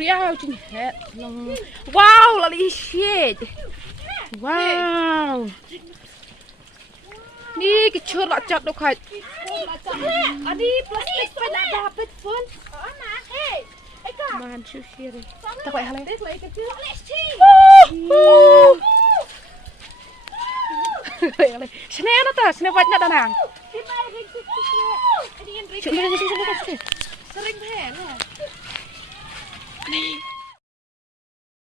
kriau trên hết wow là đi shit wowนี่ก็เชื่อละจัดดูค่ะอันนี้พลาสติกเป็นอะไรเป็นฟืนมันชื่ออะไรตะไคร้อะไรอะไรฉันเนี่ยนะแต่ฉันเนี่ยวัดน่ะตานางชุดนี้ชุดนี้ชุดนี้สริงแผ่นอ่ะนี่